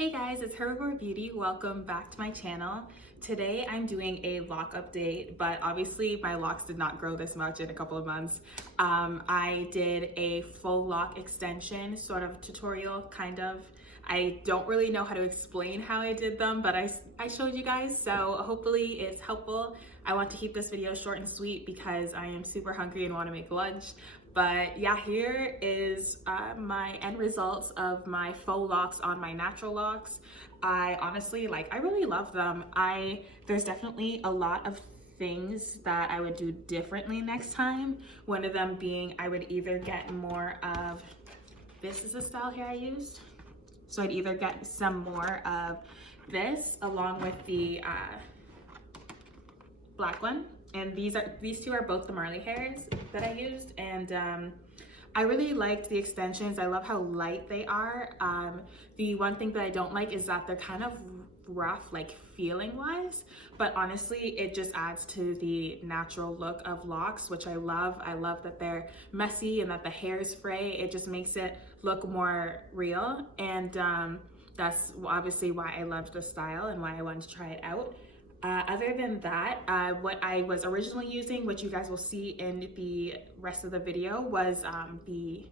Hey guys, it's herbivorebeauty. Welcome back to my channel. Today I'm doing a lock update, but obviously my locks did not grow this much in a couple of months. I did a full lock extension sort of tutorial, kind of. I don't really know how to explain how I did them, but I showed you guys, so hopefully it's helpful. I want to keep this video short and sweet because I am super hungry and want to make lunch. But yeah, here is my end results of my faux locks on my natural locks. I honestly, I really love them. There's definitely a lot of things that I would do differently next time. One of them being I would either get more of, this is the style hair I used. So I'd either get some more of this along with the black one. And these two are both the Marley hairs that I used, and I really liked the extensions. I love how light they are. The one thing that I don't like is that they're kind of rough, like feeling wise, but honestly it just adds to the natural look of locks, which I love. I love that they're messy and that the hair is fray. It just makes it look more real, and that's obviously why I loved the style and why I wanted to try it out. Other than that, what I was originally using, which you guys will see in the rest of the video, was the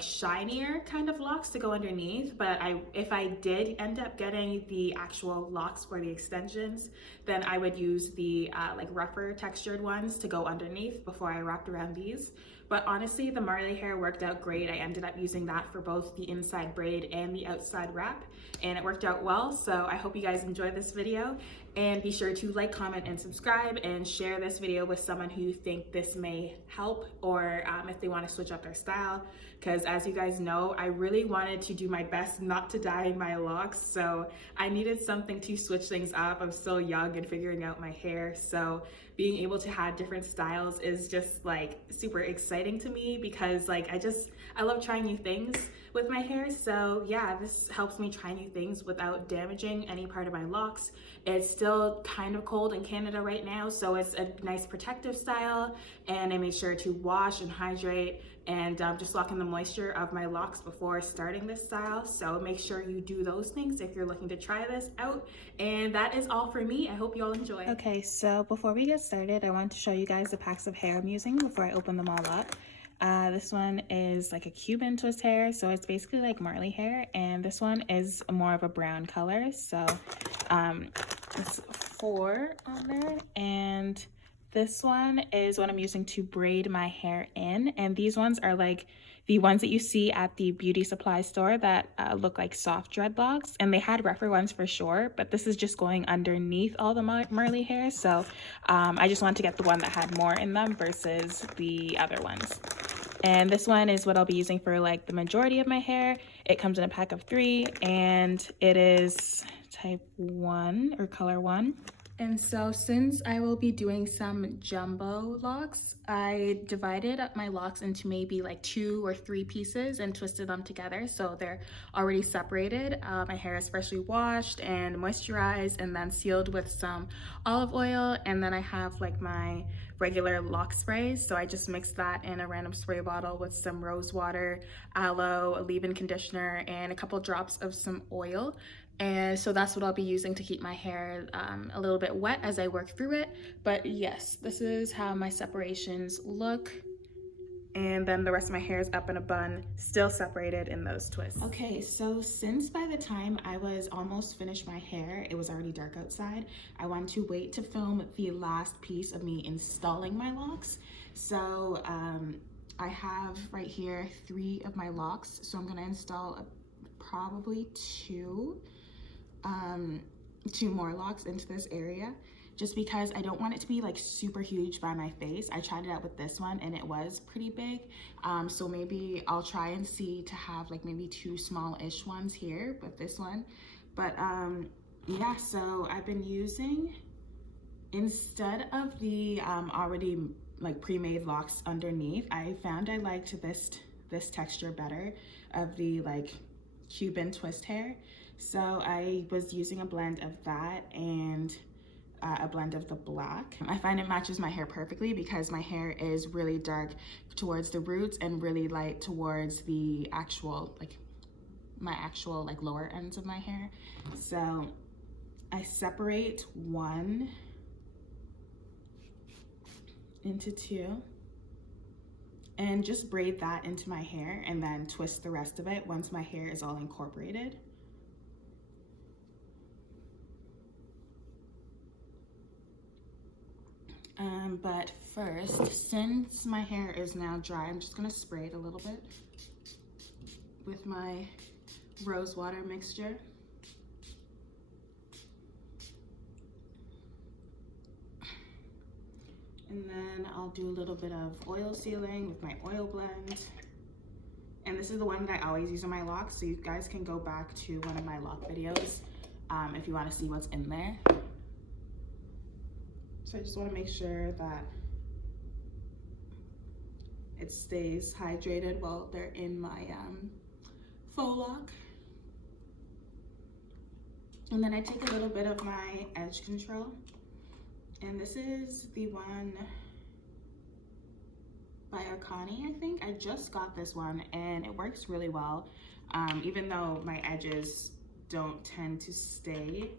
shinier kind of locks to go underneath. But if I did end up getting the actual locks for the extensions, then I would use the rougher textured ones to go underneath before I wrapped around these. But honestly, the Marley hair worked out great. I ended up using that for both the inside braid and the outside wrap, and it worked out well. So I hope you guys enjoyed this video, and be sure to like, comment, and subscribe, and share this video with someone who you think this may help, or if they want to switch up their style. Because as you guys know, I really wanted to do my best not to dye my locks, so I needed something to switch things up. I'm still young and figuring out my hair, so being able to have different styles is just super exciting to me, because I love trying new things with my hair. So yeah, this helps me try new things without damaging any part of my locks. It's still kind of cold in Canada right now, so it's a nice protective style, and I made sure to wash and hydrate and just lock in the moisture of my locks before starting this style. So make sure you do those things if you're looking to try this out. And that is all for me. I hope you all enjoy. Okay, so before we get started, I want to show you guys the packs of hair I'm using before I open them all up. This one is like a Cuban twist hair, so it's basically like Marley hair, and this one is more of a brown color, so it's 4 on there. And this one is what I'm using to braid my hair in, and these ones are like the ones that you see at the beauty supply store that look like soft dreadlocks, and they had rougher ones for sure, but this is just going underneath all the Marley hair, so I just wanted to get the one that had more in them versus the other ones. And this one is what I'll be using for the majority of my hair. It comes in a pack of 3, and it is type 1 or color 1. And so since I will be doing some jumbo locks, I divided up my locks into maybe 2 or 3 pieces and twisted them together, so they're already separated. My hair is freshly washed and moisturized and then sealed with some olive oil, and then I have my regular lock sprays, so I just mixed that in a random spray bottle with some rose water, aloe, a leave-in conditioner, and a couple drops of some oil. And so that's what I'll be using to keep my hair a little bit wet as I work through it. But yes, this is how my separations look. And then the rest of my hair is up in a bun, still separated in those twists. Okay, so since by the time I was almost finished my hair, it was already dark outside, I wanted to wait to film the last piece of me installing my locks. So I have right here 3 of my locks. So I'm gonna install probably 2 more locks into this area, just because I don't want it to be super huge by my face. I tried it out with this one and it was pretty big, so maybe I'll try and see to have maybe 2 small-ish ones here with this one. But yeah, so I've been using, instead of the already pre-made locks underneath, I found I liked this texture better of the Cuban twist hair. So I was using a blend of that and a blend of the black. I find it matches my hair perfectly because my hair is really dark towards the roots and really light towards the actual my actual like lower ends of my hair. So I separate one into two and just braid that into my hair and then twist the rest of it once my hair is all incorporated. But first, since my hair is now dry, I'm just gonna spray it a little bit with my rose water mixture. And then I'll do a little bit of oil sealing with my oil blend. And this is the one that I always use in my locks, so you guys can go back to one of my lock videos if you want to see what's in there. So I just want to make sure that it stays hydrated while they're in my faux lock. And then I take a little bit of my edge control, and this is the one by Arcani, I think. I just got this one and it works really well, even though my edges don't tend to stay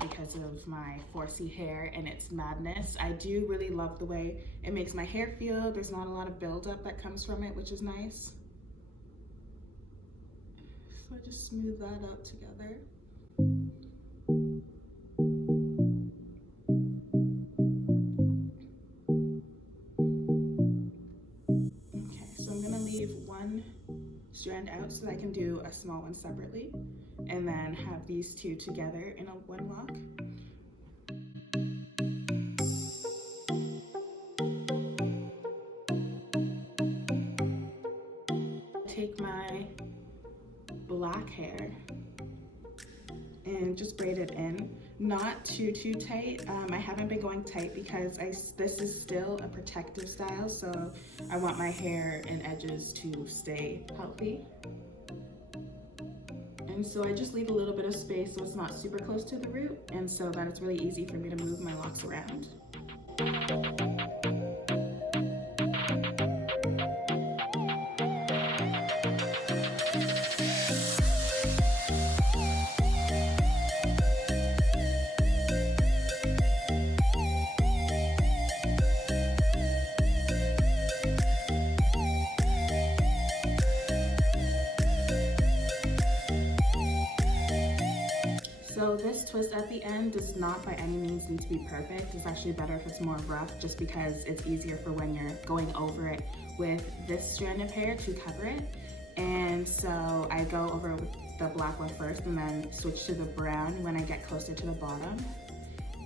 because of my 4C hair and its madness. I do really love the way it makes my hair feel. There's not a lot of buildup that comes from it, which is nice. So I just smooth that out together. Okay, so I'm gonna leave one strand out so that I can do a small one separately, and then have these two together in a one lock. Take my black hair and just braid it in, not too tight. I haven't been going tight because this is still a protective style, so I want my hair and edges to stay healthy. And so I just leave a little bit of space so it's not super close to the root, and so that it's really easy for me to move my locks around. So this twist at the end does not by any means need to be perfect. It's actually better if it's more rough, just because it's easier for when you're going over it with this strand of hair to cover it. And so I go over with the black one first and then switch to the brown when I get closer to the bottom.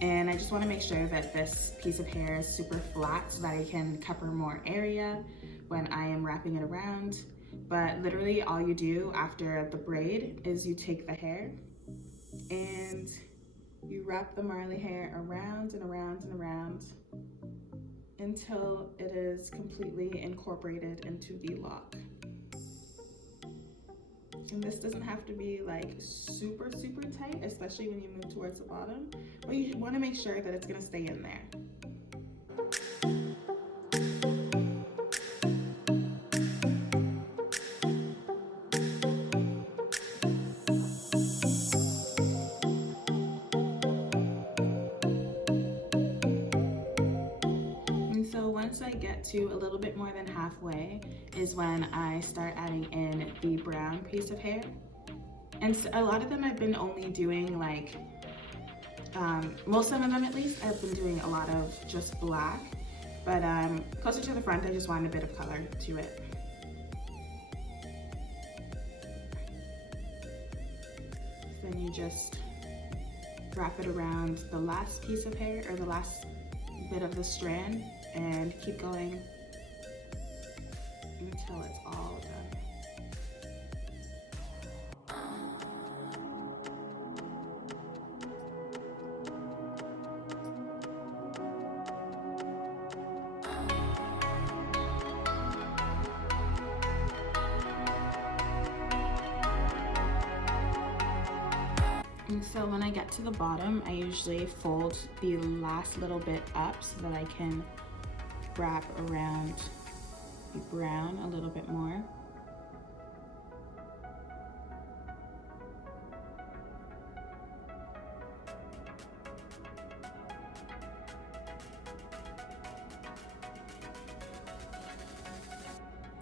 And I just want to make sure that this piece of hair is super flat so that I can cover more area when I am wrapping it around. But literally all you do after the braid is you take the hair and you wrap the Marley hair around and around and around until it is completely incorporated into the lock. And this doesn't have to be like super tight, especially when you move towards the bottom, but you want to make sure that it's going to stay in there. Once I get to a little bit more than halfway is when I start adding in the brown piece of hair. And so a lot of them I've been only doing like, most of them at least, I've been doing a lot of just black. But closer to the front, I just wanted a bit of color to it. Then you just wrap it around the last piece of hair, or the last bit of the strand, and keep going until it's all done. And so when I get to the bottom, I usually fold the last little bit up so that I can wrap around the brown a little bit more.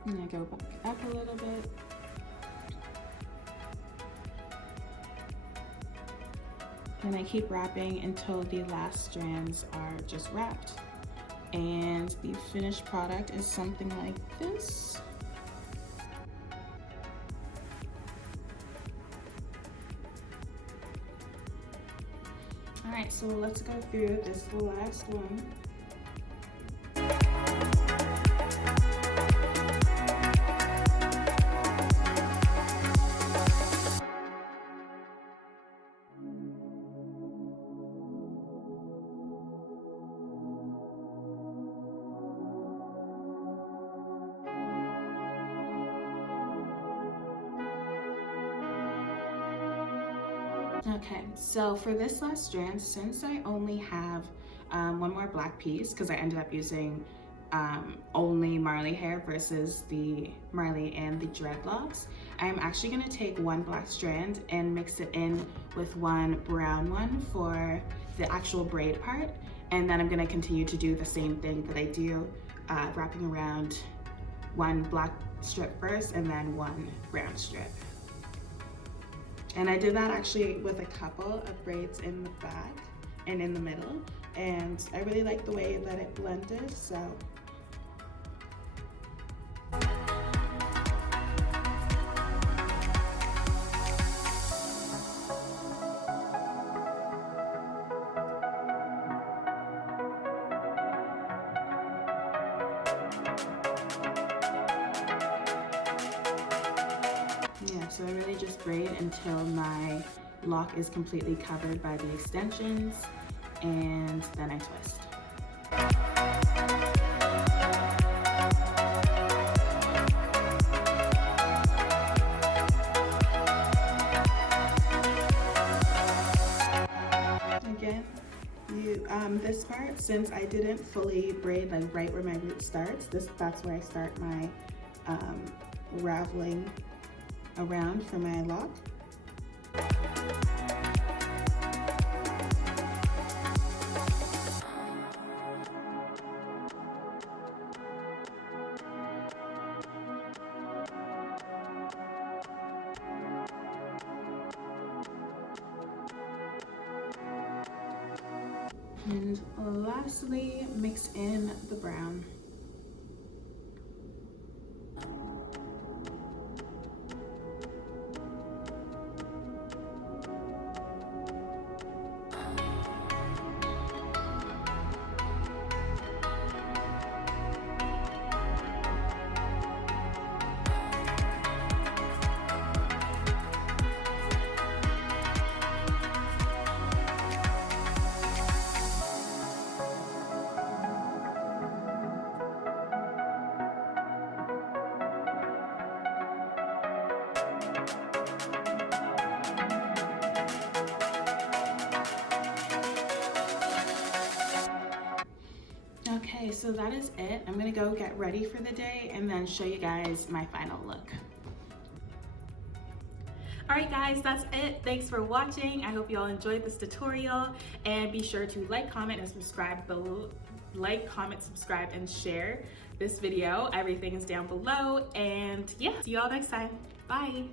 I'm gonna go back up a little bit. And I keep wrapping until the last strands are just wrapped. And the finished product is something like this. All right, so let's go through this last one. Okay, so for this last strand, since I only have one more black piece, because I ended up using only Marley hair versus the Marley and the dreadlocks, I'm actually going to take one black strand and mix it in with one brown one for the actual braid part, and then I'm going to continue to do the same thing that I do, wrapping around one black strip first and then one brown strip. And I did that actually with a couple of braids in the back and in the middle, and I really like the way that it blended, so. Yeah, so I really just braid until my lock is completely covered by the extensions, and then I twist. Again, this part, since I didn't fully braid like right where my root starts, that's where I start my raveling around for my lock. And lastly, mix in the brown. Okay, so that is it. I'm gonna go get ready for the day and then show you guys my final look. All right guys, that's it. Thanks for watching. I hope you all enjoyed this tutorial, and be sure to like, comment, and subscribe below. Like, comment, subscribe, and share this video. Everything is down below, and yeah, see you all next time. Bye.